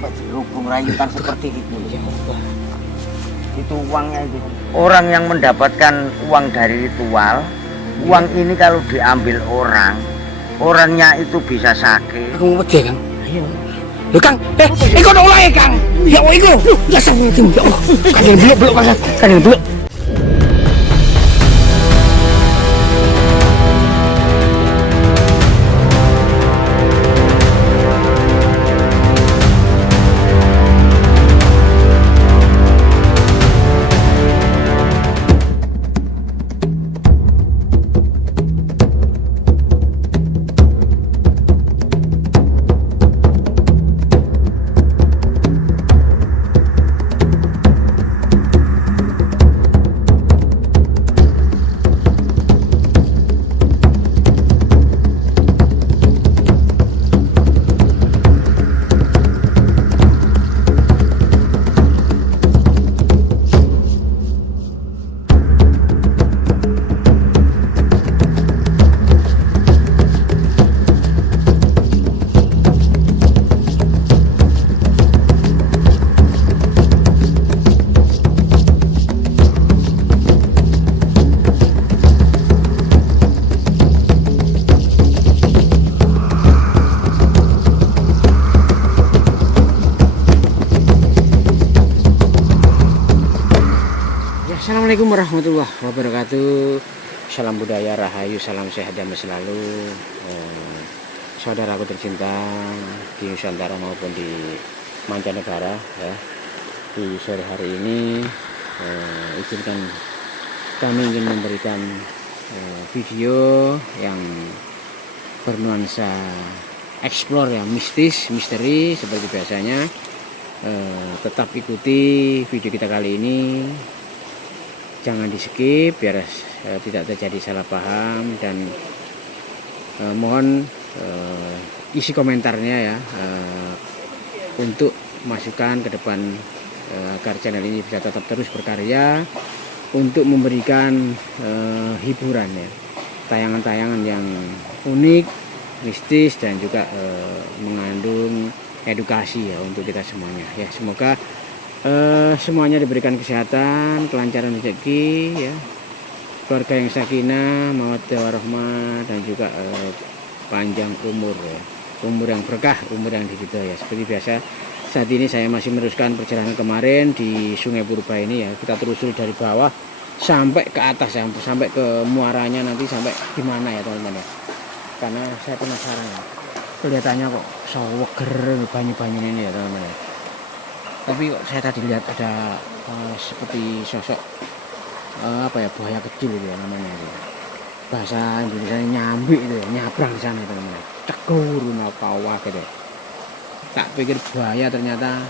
sampai dirubung rayutan seperti itu. Itu uangnya itu. Orang yang mendapatkan uang dari ritual, uang ini kalau diambil orang, orangnya itu bisa sakit. Aku mau pergi, Kang. Ayo. Loh, Kang. Kok ulah ya, Kang? Ya Allah, iku. Ya Allah, ya Allah. Kadang belok, Kang. Kadang belok. Assalamualaikum warahmatullahi wabarakatuh. Salam budaya, rahayu, salam sehat damai selalu. Saudaraku tercinta di Nusantara maupun di mancanegara ya. Di sore hari ini izinkan kami ingin memberikan video yang bernuansa explore ya, mistis, misteri seperti biasanya. Tetap ikuti video kita kali ini. Jangan di skip biar tidak terjadi salah paham, dan mohon isi komentarnya ya untuk masukan ke depan agar channel ini bisa tetap terus berkarya untuk memberikan hiburan ya, tayangan-tayangan yang unik, mistis, dan juga mengandung edukasi ya untuk kita semuanya ya. Semoga semuanya diberikan kesehatan, kelancaran rezeki ya, keluarga yang sakinah, mawaddah warahmah, dan juga panjang umur ya, umur yang berkah, umur yang diridhoi ya. Seperti biasa saat ini saya masih meneruskan perjalanan kemarin di Sungai Purba ini ya. Kita telusuri dari bawah sampai ke atas ya, sampai ke muaranya, nanti sampai di mana ya teman-teman ya. Karena saya penasaran ya, kelihatannya kok seger banyu-banyu ini ya teman-teman ya. Tapi kok saya tadi lihat ada seperti sosok buaya kecil itu ya namanya itu. Bahasa Indonesia nyambi itu ya, nyabrang di sana teman-teman. Cekur kawah gitu. Tak pikir buaya, ternyata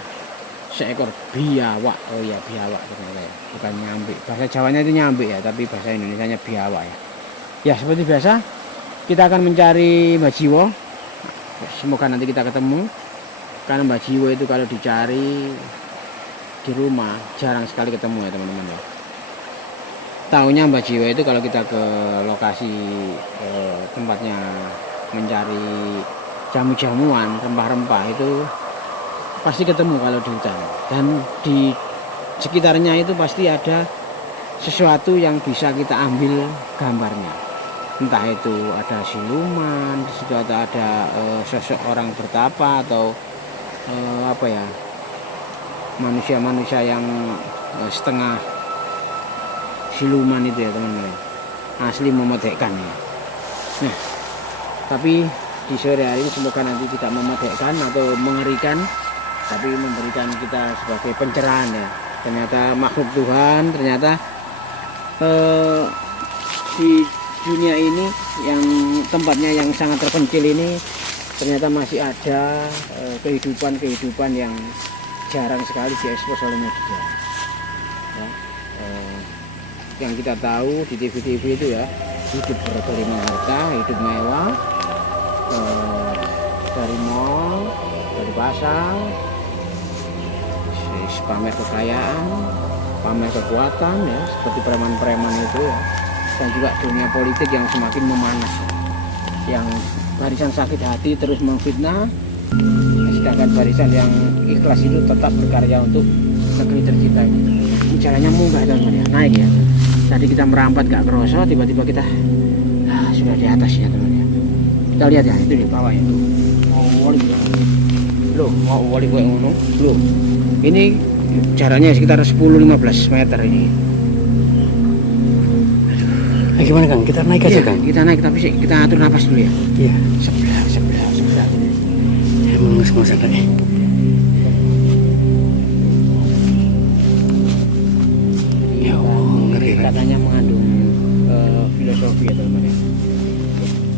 seekor biawak. Oh iya, biawak ternyata ya. Bukan nyambi. Bahasa Jawanya itu nyambi ya, tapi bahasa Indonesianya biawak ya. Ya seperti biasa kita akan mencari Mbak Jiwo. Semoga nanti kita ketemu. Karena Mbak Jiwo itu kalau dicari di rumah jarang sekali ketemu ya teman-teman ya. Taunya Mbak Jiwo itu kalau kita ke lokasi tempatnya mencari jamu-jamuan, rempah-rempah, itu pasti ketemu kalau di hutan. Dan di sekitarnya itu pasti ada sesuatu yang bisa kita ambil gambarnya. Entah itu ada siluman, di situ ada sosok orang bertapa, atau manusia-manusia yang setengah siluman itu ya teman-teman, asli memedekkan ya. Nah, tapi di sore hari ini semoga nanti tidak memedekkan atau mengerikan, tapi memberikan kita sebagai pencerahan ya. Ternyata makhluk Tuhan, ternyata di dunia ini yang tempatnya yang sangat terpencil ini ternyata masih ada kehidupan yang jarang sekali diekspos oleh media ya. Yang kita tahu di TV-TV itu ya, hidup bergelimang harta, hidup mewah, dari mall, dari pasar, pamer kekayaan, pamer kekuatan ya, seperti preman-preman itu ya. Dan juga dunia politik yang semakin memanas, yang barisan sakit hati terus memfitnah, sedangkan barisan yang ikhlas itu tetap berkarya untuk negeri tercinta ini. Ini jalannya munggah teman-teman ya, naik ya. Tadi kita merambat gak kerosot, tiba-tiba kita sudah di atasnya teman ya. Kita lihat ya, itu di bawah itu. Mau wali gue ngono. Loh, ini jaraknya sekitar 10-15 meter ini. Nah, gimana Kang? Kita naik aja Iya, Kang? kita naik tapi kita atur napas dulu ya. Iya. Sebelah. Ya, mengus-ngus ada nih. Ya Allah, ngeri Kang. Katanya mengandung filosofi ya teman-teman ya.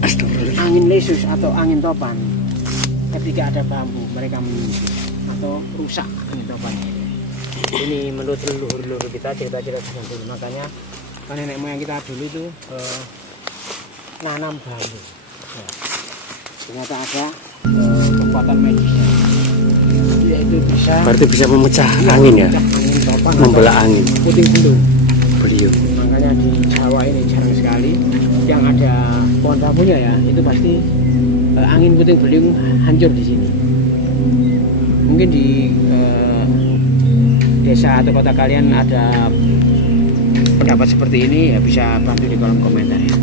Astagfirullah. Angin lesus atau angin topan ketika ada bambu mereka menyusut atau rusak angin topannya. Ini menurut leluhur kita cerita-cerita dulu, makanya kan nenek moyang kita dulu itu nanam bambu. Ya. Ternyata ada kekuatan medisnya, yaitu bisa Berarti bisa memecah angin ya? memecah angin topan, Membelah angin. puting beliung. Beliung. Makanya di Jawa ini jarang sekali yang ada pohon bambunya ya, itu pasti angin puting beliung hancur di sini. Mungkin di desa atau kota kalian ada pendapat seperti ini ya, bisa bantu di kolom komentar ya.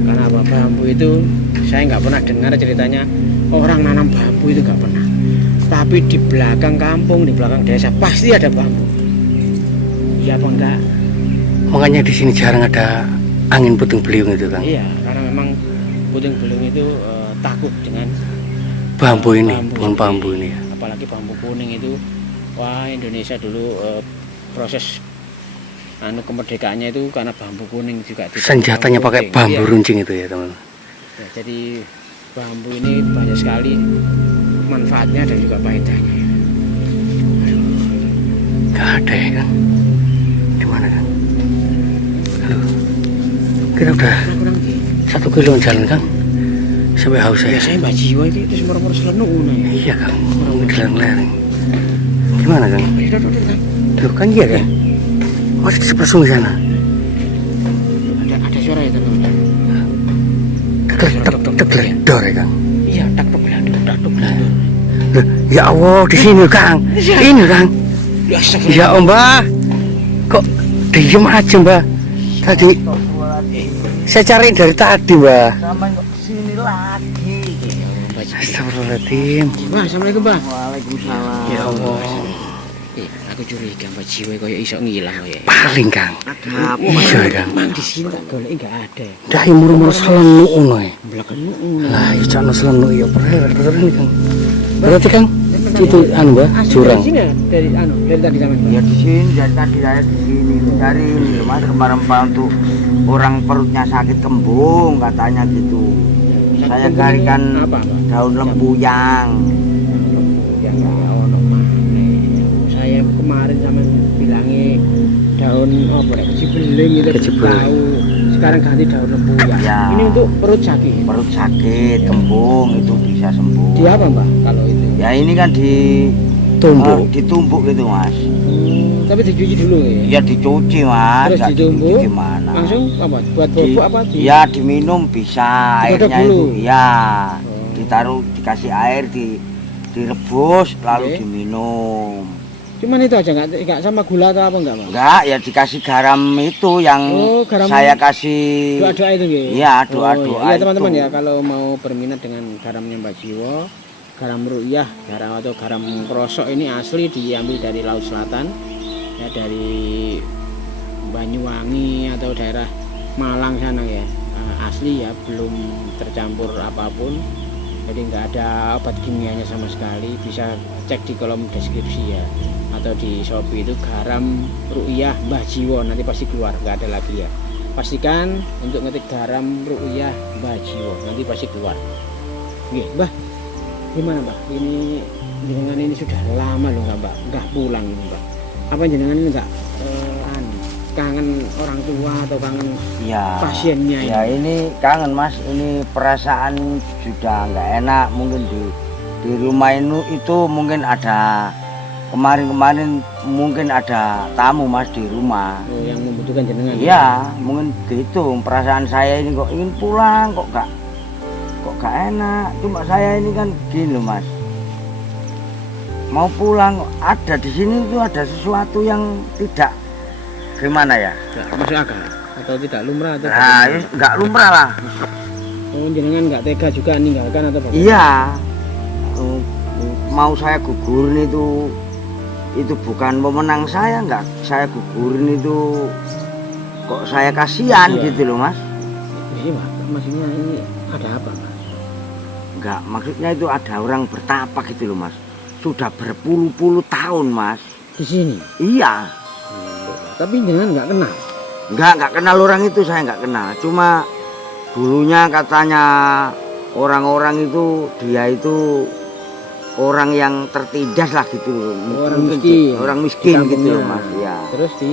Karena apa, bambu itu saya nggak pernah dengar ceritanya orang nanam bambu itu nggak pernah. Tapi di belakang kampung, di belakang desa pasti ada bambu. Iya apa enggak? Makanya di sini jarang ada angin puting beliung itu Kang. Iya, karena memang puting beliung itu takut dengan Bambu ini, pohon seperti bambu ini ya. Apalagi bambu kuning itu, wah Indonesia dulu proses kemerdekaannya itu karena bambu kuning juga. Senjatanya pakai bambu Iya. runcing itu ya teman. Ya, jadi bambu ini banyak sekali manfaatnya dan juga faedahnya. Gak ada ya Kang. Di mana Kang? Halo. Kita udah Kurang 1 kilo jalan Kang. Sampai haus saya. biasanya Mbak Jiwa itu semur-mur selenuk ngono ya. Iya Kang. Mau dilarang-larang. Gimana Kang? Kang. Loh kan iya kan? Masih di sebelah sungai sana. Ada suara ya teman-teman. Tegledor ya Kang. Iya, tak tok. Loh, ya Allah di sini Kang. Ini Kang. Ya Om Mbah. Kok diem aja Mbah? Tadi saya cari dari tadi Mbah. Sama kok sini lagi. Astagfirullahaladzim. Mbak, assalamualaikum Mbak. Waalaikumsalam. Ya Allah. Aku curiga Mbak Jiwa kaya iso ngilang ya. Paling Kang. Ada apa? Iya Kang. Mang di sini tak golek enggak ada. Dah muru-muru selenuk ngono ya. Belakang Lah ya jangan selenuk ya bener ini Kang. Berarti Kang itu anu Mbah jurang. Dari sini ya? Dari tadi sampai Ya di sini, dari tadi saya di sini dari ini mas kemarin Pak untuk orang perutnya sakit kembung katanya gitu. Saya carikan apa, Mbak? daun lempuyang. Yang enggak ono maneh. Saya kemarin sama bilangi daun apa ya? Kecibeling itu Kecibeling. tahu. Sekarang ganti daun lempuyang. Ya. Ini untuk perut sakit. Perut sakit kembung itu bisa sembuh. Di apa Mbak kalau itu? Ya ini kan Tumbuk. ditumbuk gitu mas. Tapi dicuci dulu ya. Ya dicuci mas. Terus nggak ditumbuk, dicuci gimana? langsung apa? Buat Di- bobok apa? Ya diminum bisa Digodok airnya dulu? itu. Ya Oh. ditaruh dikasih air direbus lalu Oke. diminum. Cuman itu aja nggak sama gula atau apa enggak Mas? Enggak, ya dikasih garam itu yang Oh, garam saya kasih. Doa-doa itu ya? Iya, doa-doa Iya teman-teman itu. ya, kalau mau berminat dengan garamnya Mbak Jiwo, garam ru'yah, garam atau garam krosok ini asli diambil dari Laut Selatan, ya dari Banyuwangi atau daerah Malang sana ya. Asli ya, belum tercampur apapun. Jadi nggak ada obat kimianya sama sekali. Bisa cek di kolom deskripsi ya, atau di Shopee itu garam ru'yah Mbah Jiwo, nanti pasti keluar, nggak ada lagi ya. Pastikan untuk ngetik garam ru'yah Mbah Jiwo, nanti pasti keluar. Oke, Mbah, gimana Mbah? Ini jenengan ini sudah lama loh nggak pulang ini Mbah. Apa jenengan ini nggak kangen orang tua atau kangen Ya. pasiennya ini? Ya ini kangen mas, ini perasaan sudah nggak enak mungkin di rumah ini itu mungkin ada kemarin mungkin ada tamu mas di rumah. Oh, yang membutuhkan jenengan. Iya, mungkin gitu. Perasaan saya ini kok ingin pulang, kok gak enak. Cuma saya ini kan gini loh mas. mau pulang ada di sini itu ada sesuatu yang tidak gimana ya? Nggak masuk akal atau tidak lumrah atau Nah, nggak lumrah lah. oh, jenengan nggak tega juga ninggalkan atau bagaimana? Iya. Mau saya gugurin itu bukan pemenang saya, nggak saya gugurin itu kok saya kasihan Iya. gitu loh Mas. Iya Pak, maksudnya ini ada apa Pak? Enggak, maksudnya itu ada orang bertapa gitu loh Mas. Sudah berpuluh-puluh tahun Mas. Di sini? Iya. Tapi jenengan nggak kenal? Enggak kenal orang itu, saya nggak kenal. Cuma dulunya katanya orang-orang itu dia itu orang yang tertindas lah gitu loh. Orang Mungkin miskin. orang miskin Di gitu loh kampungnya. Mas. Iya. Terus di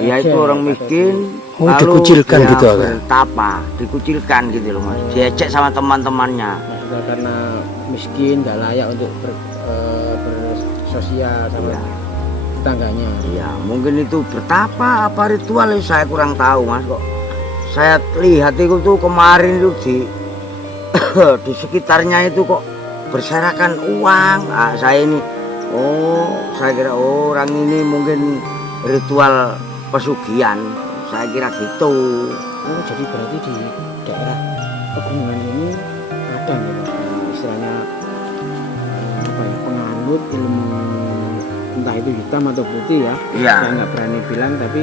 Dia itu ejek orang atau miskin. Oh, lalu dikucilkan dia gitu, Kak? bertapa, dikucilkan gitu loh Mas. Diejek sama teman-temannya. maksudnya karena miskin nggak layak untuk bersosial sama Iya. tetangganya. Iya, mungkin itu bertapa apa ritual saya kurang tahu Mas kok. Saya lihat itu tuh kemarin itu di sekitarnya itu kok berserakan uang. Ah, saya ini saya kira orang ini mungkin ritual pesugihan. Saya kira gitu. Oh, jadi berarti di daerah pegunungan ini ada nih Pak, istilahnya apa ya, penganut ilmu entah itu hitam atau putih ya. Iya. Saya nggak berani bilang, tapi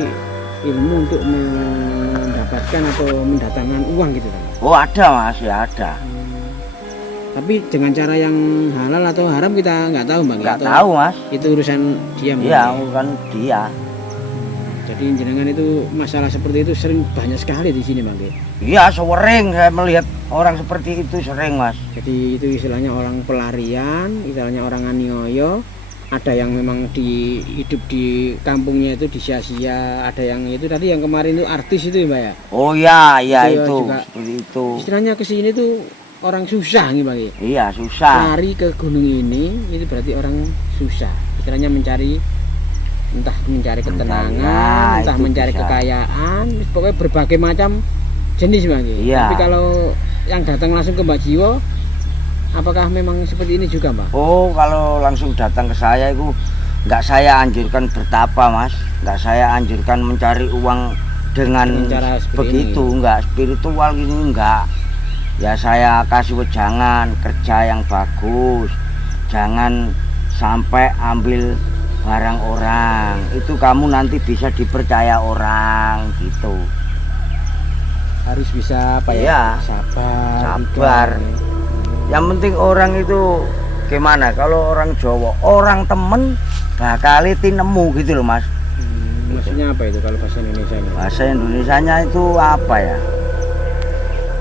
ilmu untuk mendapatkan atau mendatangkan uang gitu kan. Oh, ada Mas, ya ada. Tapi dengan cara yang halal atau haram kita nggak tahu Bang. Nggak Atau tahu Mas. itu urusan dia Bang? Iya, bukan dia. Jadi jenengan itu masalah seperti itu sering banyak sekali di sini Bang. Iya, sering saya melihat orang seperti itu sering Mas. Jadi itu istilahnya orang pelarian, istilahnya orang aniaya. Ada yang memang hidup di kampungnya itu disia-sia, ada yang itu tadi yang kemarin itu artis itu Mbak ya. Oh iya, iya Itu itu, juga. seperti itu. Istilahnya ke sini tuh orang susah nih Bang. Iya, susah. Lari ke gunung ini itu berarti orang susah. Istilahnya entah mencari ketenangan, Nah, entah itu mencari bisa. kekayaan, pokoknya berbagai macam jenis Bang. Iya. Tapi kalau yang datang langsung ke Mbak Jiwo, apakah memang seperti ini juga Mbak? Oh, kalau langsung datang ke saya itu nggak saya anjurkan bertapa Mas, nggak saya anjurkan mencari uang dengan cara seperti begitu, ini. nggak spiritual gini nggak. Ya saya kasih wejangan kerja yang bagus, jangan sampai ambil barang orang, itu kamu nanti bisa dipercaya orang gitu. Harus bisa apa Iya. ya? Sabar. Sabar. ikhlas. Yang penting orang itu gimana? Kalau orang Jawa, orang temen bakal tinemu gitu loh Mas. Maksudnya apa itu kalau bahasa Indonesia ini? Bahasa Indonesianya itu apa ya?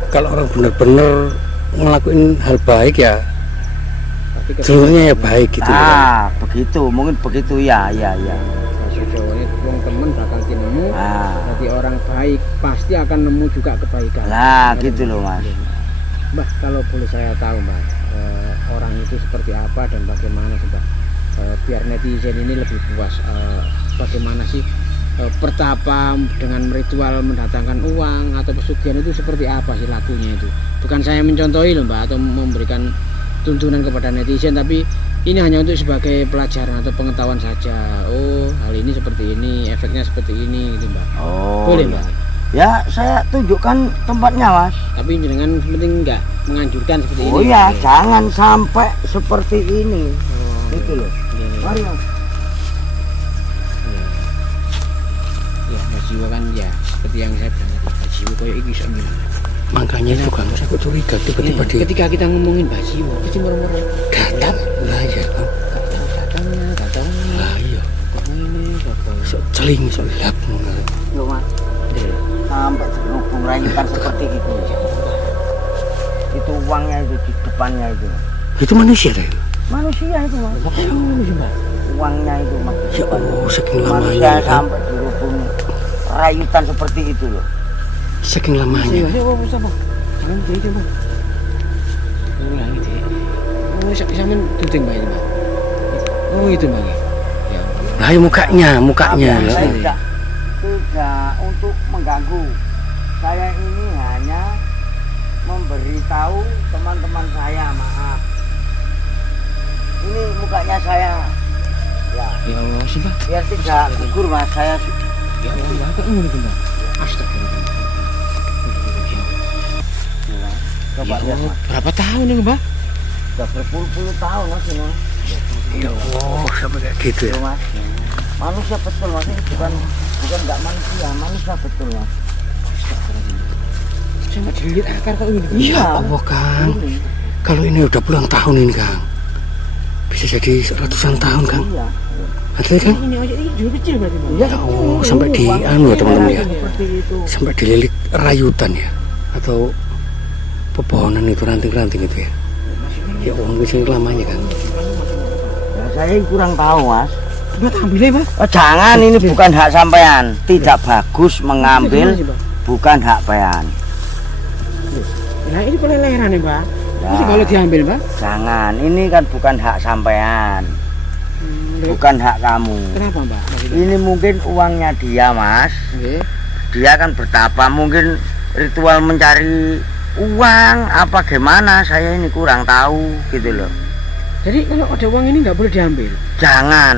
Kalau orang benar-benar ngelakuin hal baik ya, Berarti seluruhnya ya baik gitu. Begitu, mungkin begitu ya, ya. bahasa Jawa ini wong temen bakal tinemu. Ah, Berarti orang baik pasti akan nemu juga kebaikan. lah gitu loh Mas. Mbak, kalau boleh saya tahu Mbak, orang itu seperti apa dan bagaimana sih Mbak? Biar netizen ini lebih puas. Bagaimana sih pertapa dengan ritual mendatangkan uang atau pesugihan itu seperti apa sih lakunya itu? Bukan saya mencontohi loh Mbak atau memberikan tuntunan kepada netizen, tapi ini hanya untuk sebagai pelajaran atau pengetahuan saja. Oh, hal ini seperti ini, efeknya seperti ini gitu Mbak. Oh, Boleh Mbak. ya saya tunjukkan tempatnya Mas. Tapi jangan penting enggak menganjurkan seperti ini. Oh ya, jangan sampai seperti ini. Oh, Gitu loh. iya, iya. Mari Mas. Ya, Mbak Jiwo kan ya seperti yang saya bilang tadi, Mbak Jiwo kayak iki iso bilang. Makanya itu kan saya kok curiga tiba-tiba Ya, dia ketika kita ngomongin Mbak Jiwo, pasti murmur datang. Lah ya, Bang. datangnya. Lah iya. Kok ini kok. Sok celing, sok lap. Loh Mas, Deh, sampai terhubung rayutan seperti itu. Itu uangnya itu di depannya itu. Itu manusia dah itu. Manusia itu Mas. ya Allah sih Mbak. Uangnya itu Mas. Ya Allah, saking Manusia lamanya. Bang. sampai dihubung rayutan seperti itu loh. Saking lamanya. Ya, apa Bang? Jangan gitu Bang. Ulang itu. Oh, sampean tuting Mbak itu Mbak. Oh, itu Mbak. Ya. Lah ya mukanya Saya ya. tidak untuk mengganggu. Saya ini hanya memberitahu teman-teman saya, maaf. Ini mukanya saya. Ya, Ya Allah, sih Mbah. biar tidak gugur Mas. Saya Ya Allah, Mbah, kok ngono iki, Mbah? Astagfirullah. coba lihat Mas. Berapa tahun ini, Mbah? Sudah berpuluh-puluh tahun Mas ini. Ya Allah, sampai kayak gitu ya. Tuh, Mas. Manusia betul Mas, ini bukan nggak manusia, manusia betul Mas. Sampai dililit akar kok ini. Ya Allah Kang, Ini. kalau ini udah puluhan tahun ini Kang, bisa jadi ratusan tahun Kang. Iya. Ada Kang? Ini aja ini juga kecil berarti, Mbah. Iya. Ya Allah, sampai di anu ya teman-teman ya, Seperti itu. sampai dililit rayutan ya, atau pepohonan itu ranting-ranting itu ya. Ya Allah, bisa lamanya Kang. Ya, saya kurang tahu Mas. Mbah, ambil ya, Mbah. Oh, jangan, ini bukan hak sampean. Tidak bagus mengambil, bukan hak sampean. Nah, ini peleleran ya, Mbah. Ya. Terus kalau diambil, Mbah? Jangan, ini kan bukan hak sampean, bukan hak kamu. Kenapa, Mbah? Ini mungkin uangnya dia Mas. Oke. Dia kan bertapa, mungkin ritual mencari uang apa gimana, saya ini kurang tahu gitu loh. Jadi kalau ada uang ini nggak boleh diambil. Jangan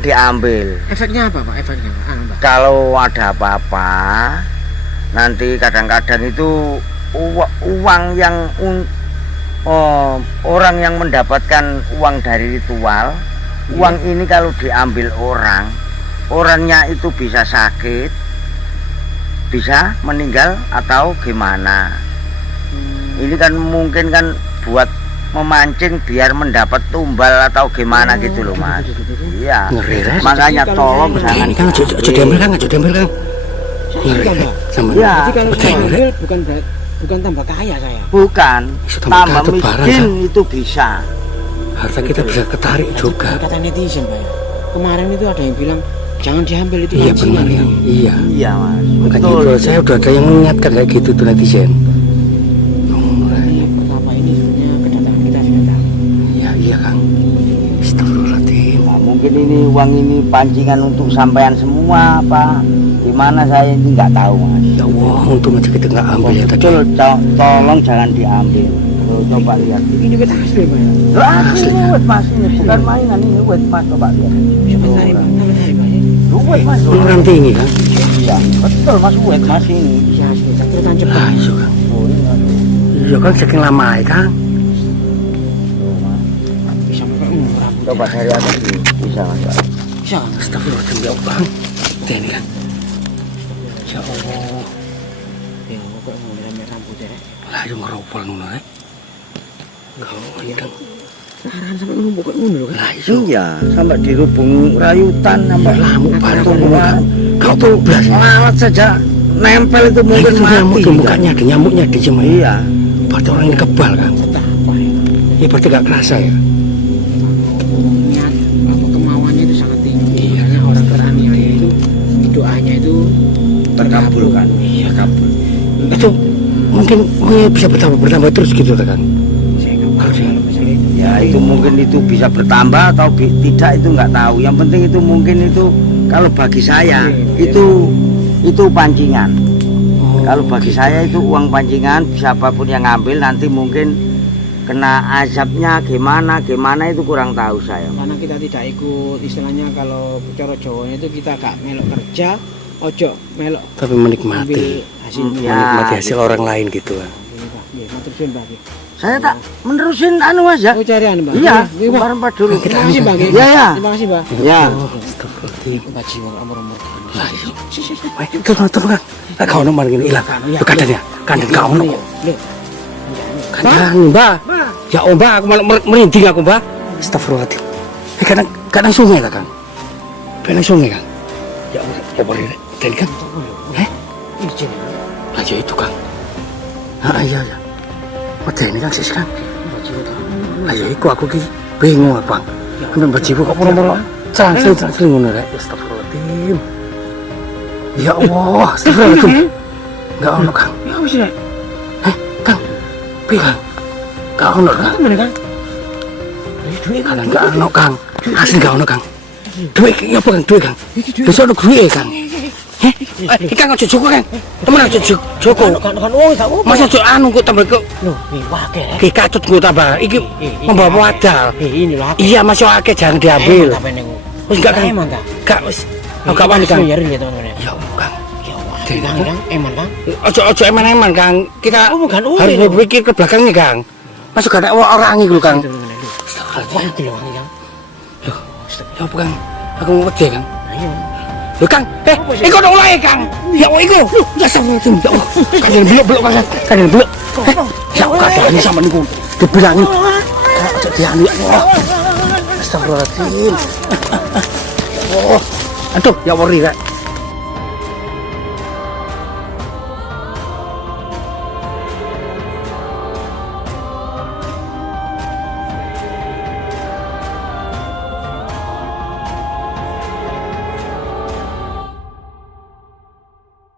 diambil. Efeknya apa, Pak? Efeknya apa? Mbah. Kalau ada apa-apa, nanti kadang-kadang itu uang yang orang yang mendapatkan uang dari ritual, uang ini kalau diambil orangnya itu bisa sakit, bisa meninggal atau gimana. Ini kan mungkin kan buat memancing biar mendapat tumbal atau gimana gitu loh Mas. Iya. Ngeri, Res. Makanya tolong Jadi jangan. Ini Kang, aja diambil Kang, aja diambil Kang. Ngeri, Mbah. sama. Iya. Jadi kalau Betul, saya Mbah. ambil bukan tambah kaya saya. Bukan, Bisa tambah tambah gatut barang, miskin kan? itu bisa. Harta kita bisa ketarik juga. Kata netizen, Pak. Kemarin itu ada yang bilang jangan diambil itu. Iya pancingan benar ya, ini. iya. Iya Mas. Makanya Betul. itu saya udah ada yang mengingatkan kayak gitu tuh netizen. Yang pertama ini sebenarnya kedatangan kita sudah tahu. Iya iya Kang. Astagfirullahaladzim. Nah, mungkin ini uang ini pancingan untuk sampean semua apa? Gimana saya ini nggak tahu Mas. Ya Allah, untung aja kita nggak ambil ya tadi. Betul, tolong jangan diambil. Tuh, coba lihat. Ini wet asli, Pak. Ya? Loh, asli wet Mas ini bukan mainan, ini wet Mas, coba lihat. Coba tarik, Pak. Tarik, Pak. Ya. Loh, wet Mas. Ukuran tinggi Kang. Iya, betul Mas, wet Mas ini. Iya asli. Tapi tancap. Ah iya Kang. Oh, ini Mas. Iya Kang, saking lama ya Kang. Tuh, Mas. Bisa sampai rambut. Coba dari atas dulu. Bisa Mas. Bisa kan? Astagfirullahaladzim ya Allah. Ini kan. Ya Allah. Ya, kok ngeliat rambut ya. Lah yang ngeropol ngono rek. Kau Kang. Arahan sampai numpuk kayak ngono lho kan. Lah iya. Iya, sampai dirubung rayutan sampai Lamuk barang itu ngono Kang. Kau itu teblas ya. lalat saja nempel itu Nah, mungkin itu nyamuk mati. tuh mukanya ada nyamuknya di jemah. Iya. Berarti orang ini kebal Kang. Betapa ya. Ya berarti gak kerasa ya. Niat apa kemauannya itu sangat tinggi. Iya, Karena orang beraniaya itu doanya itu Terkabulkan. Iya kabul. Itu mungkin bisa bertambah terus gitu Kang. Saya nggak paham kalau masalah itu. Ya itu mungkin itu bisa bertambah atau tidak itu nggak tahu. Yang penting itu mungkin itu kalau bagi saya itu pancingan. Oh, Kalau bagi gitu. saya itu uang pancingan, siapapun yang ngambil nanti mungkin kena azabnya gimana itu kurang tahu saya. Karena kita tidak ikut istilahnya kalau cara Jawanya itu kita gak melok kerja, ojo melok tapi ambil menikmati hasilnya. Ya, menikmati hasil gitu. orang lain gitu Kang. Ini Pak, ya matur suwun Pak. Saya tak menerusin anu Mas ya. Oh carian Pak. Iya, Iya, Pak. kemarin Pak dulu. Terima kasih Pak. Iya, ya. Terima kasih Pak. Ya. Oh, astagfirullahaladzim. Pak Jiwa umur-umur. Lah iya. Turun Kang. Lah kau nomor gini ilang. Lu kandang ya. Kandang kau nomor. Loh. Kandang Mbak. Ya Om Mbak, aku malah merinding aku Mbak. Astagfirullahaladzim. Kadang sungai lah Kang. Kadang sungai Kang. Ya Allah, ya boleh. Dan Kang. Ini cewek. Lah ya itu Kang. Ah iya ya. Mata ini Kang sis Kang. Lah ya iku aku ki bingung Bang. Sampai bajiku kok moro-moro cangsel ngono rek. Astagfirullahaladzim. Ya Allah, astagfirullahaladzim. Enggak ono Kang. Ya wis rek. Kang. Piye Kang? Enggak ono Kang. Mana kan? Kalau enggak ono Kang. Asli enggak ono Kang. Duit ya apa Kang? Duit Kang. Besok ono duit Kang. Kang aja Joko Kang. Temen aja Joko. Kan wong tak apa. Masa Joko anu kok tambah kok Loh, wake. ki katut kok tambah. Iki membawa modal. Ini lho. Iya masuk akeh jangan diambil. Wis enggak Kang. Emang Kang. Gak wis. Aku gak wani Kang. Ya rin ya teman-teman. Ya Allah, Kang. Ya Allah. Kang, eman Kang. Ojo eman-eman Kang. Kita Oh, bukan harus berpikir ke belakangnya Kang. Masuk gak ada orang iki lho Kang. Wah, iki lho Kang. Loh, ya apa Kang? Aku mau wedi Kang. Ayo. Lho Kang, iku ono ulae Kang. Ya Allah iku. Ya astagfirullahaladzim. Ya Allah. Kadang belok Kang. Kadang belok. Ya Allah kadang sama niku dibilangin. Kok dianu ya Allah. Astagfirullahaladzim. Oh. Aduh, ya Allah Ri.